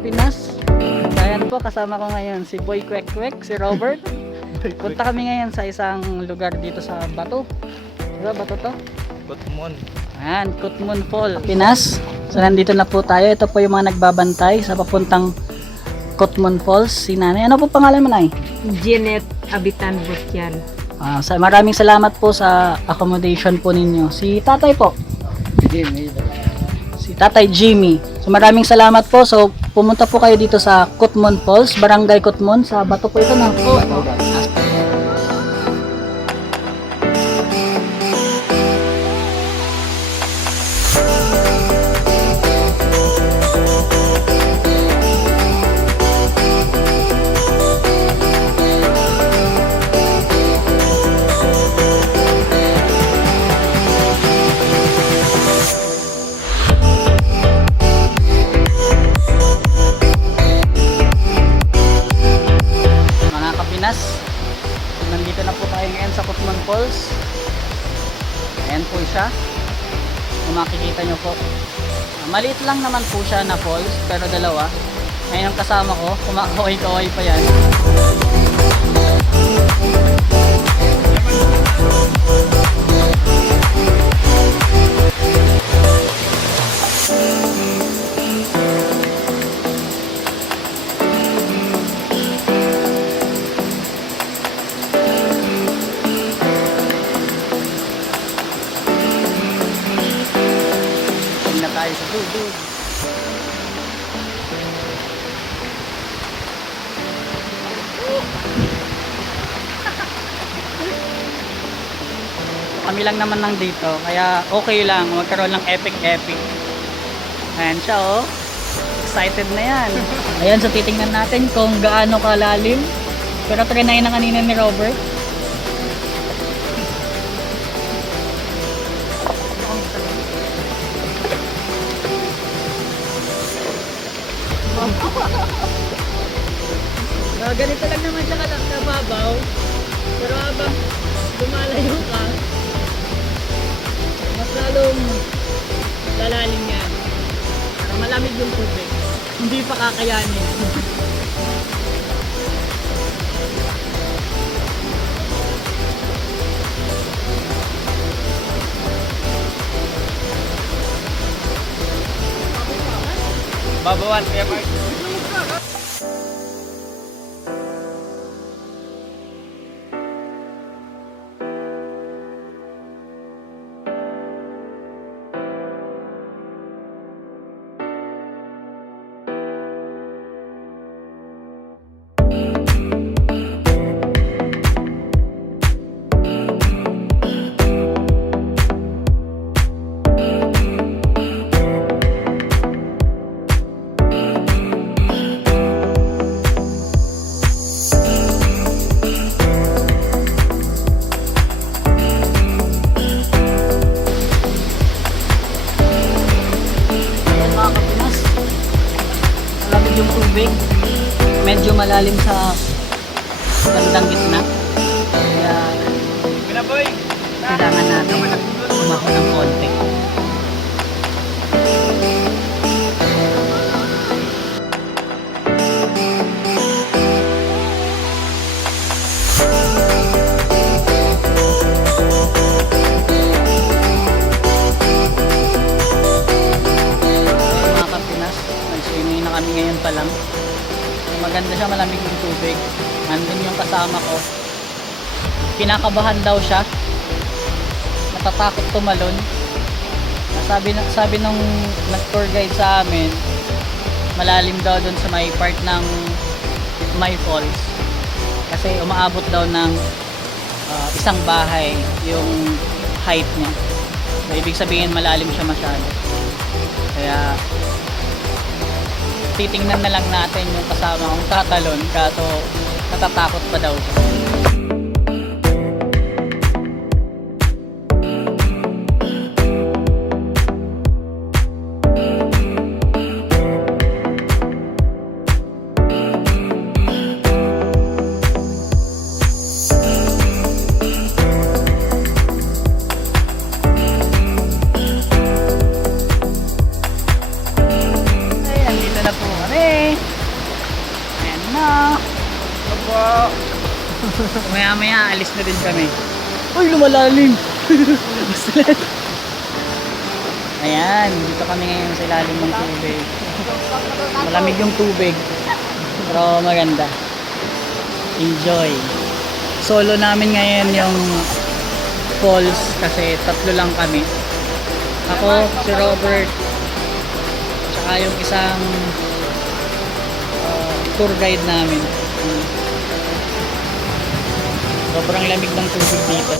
Pinas. Ayan po, kasama ko ngayon si Boy Kwek Kwek, si Robert. Punta kami ngayon sa isang lugar dito sa Bato. Diba Bato to? COTMON. Ayan, COTMON Falls, Pinas. So nandito na po tayo. Ito po yung mga nagbabantay sa papuntang COTMON Falls. Si Nanay. Ano po pangalan mo, Nay? Janet Abitan Butyan. Maraming salamat po sa accommodation po ninyo. Si Tatay po. Si Tatay Jimmy. So maraming salamat po. So pumunta po kayo dito sa COTMON Falls, Barangay COTMON, sa Bato po ito na po. Nandito na po tayo ngayon sa COTMON Falls. Ayan po siya. Kung makikita nyo po, maliit lang naman po siya na falls, pero dalawa. Ngayon ang kasama ko, kumakaway-kaway pa yan. Tayo sa dugdug. Kami lang naman lang dito, kaya okay lang magkaroon ng epic. Ayan siya, oh. Excited na yan. Ayan, so titingnan natin kung gaano kalalim. Pero trinay na kanina ni Robert. Ganito lang naman siya kababaw, pero habang lumalayo ka, mas lalong lalalim yan. Para malamig yung tubig, hindi pa kakayanin. Babawan kaya Mark. Yung tubig medyo malalim sa bandang gitna, kaya kailangan natin umako ng konti. Kami ngayon pa lang. Maganda siya, malamig yung tubig. Nandun yung kasama ko. Kinakabahan daw siya. Natatakot tumalon. Sabi nung nag-tour guide sa amin, malalim daw dun sa may part ng may falls. Kasi umaabot daw ng isang bahay yung height niya. So, ibig sabihin malalim siya masyado. Kaya titingnan na lang natin yung kasama kong tatalon, kaso natatakot pa daw siya. Maya maya alis na din kami. Uy, lumalalim. Ayan, dito kami ngayon sa ilalim ng tubig. Malamig yung tubig, pero maganda. Enjoy. Solo namin ngayon yung falls kasi tatlo lang kami. Ako, si Robert, tsaka yung isang tour guide namin. Sobrang lamig ng tubig dito.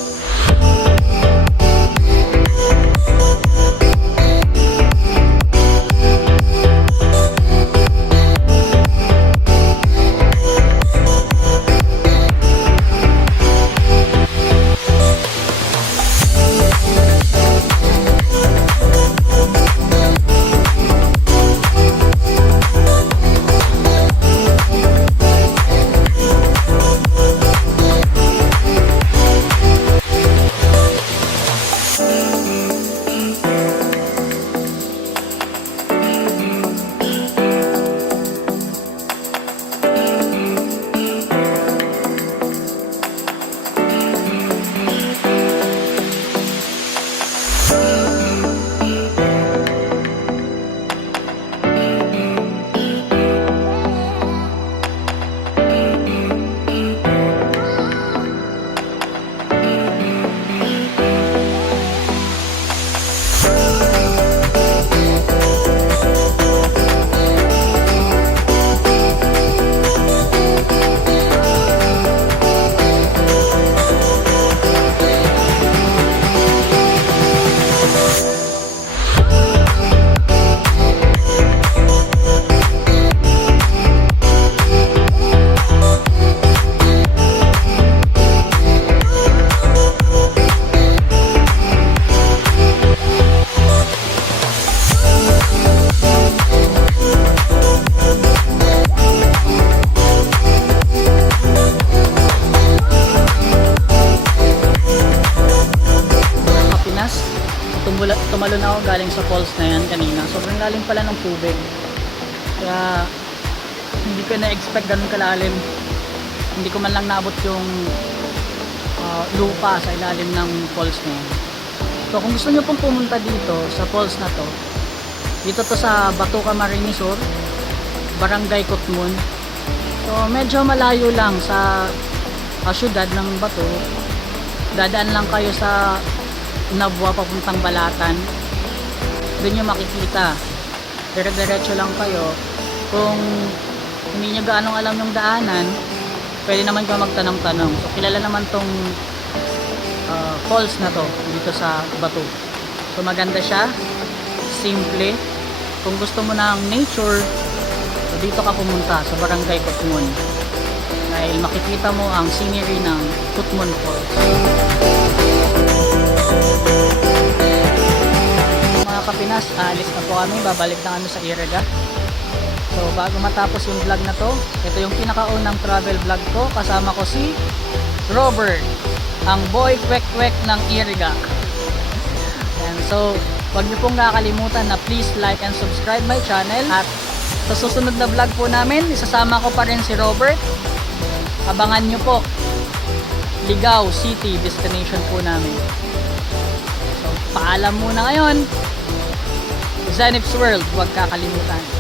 Tumalon ako galing sa falls na yan kanina. Sobrang lalim pala ng tubig. Kaya hindi ko na-expect ganun kalalim. Hindi ko man lang naabot yung lupa sa ilalim ng falls na yan. So kung gusto nyo pong pumunta dito sa falls na to, dito to sa Bato, Camarines Sur, Barangay COTMON. So medyo malayo lang sa syudad ng Bato. Dadaan lang kayo sa nabua papuntang balatan. Doon nyo makikita. Dire-diretso lang kayo. Kung hindi nyo gaano alam yung daanan, pwede naman kayo magtanong-tanong. So kilala naman tong falls na to dito sa Bato. So maganda siya, simple. Kung gusto mo ng nature, so dito ka pumunta sa Barangay COTMON dahil makikita mo ang scenery ng COTMON Falls. Mga kapinas, aalis na po kami, babalik na kami sa Iriga. So bago matapos yung vlog na to, ito yung pinakaunang travel vlog ko. Kasama ko si Robert, ang boy kwek-kwek ng Iriga. And so wag niyo pong kakalimutan na please like and subscribe my channel. At sa susunod na vlog po namin, isasama ko pa rin si Robert. Abangan nyo po, Ligao City destination po namin. So paalam muna ngayon. Zeniff's World, huwag kakalimutan.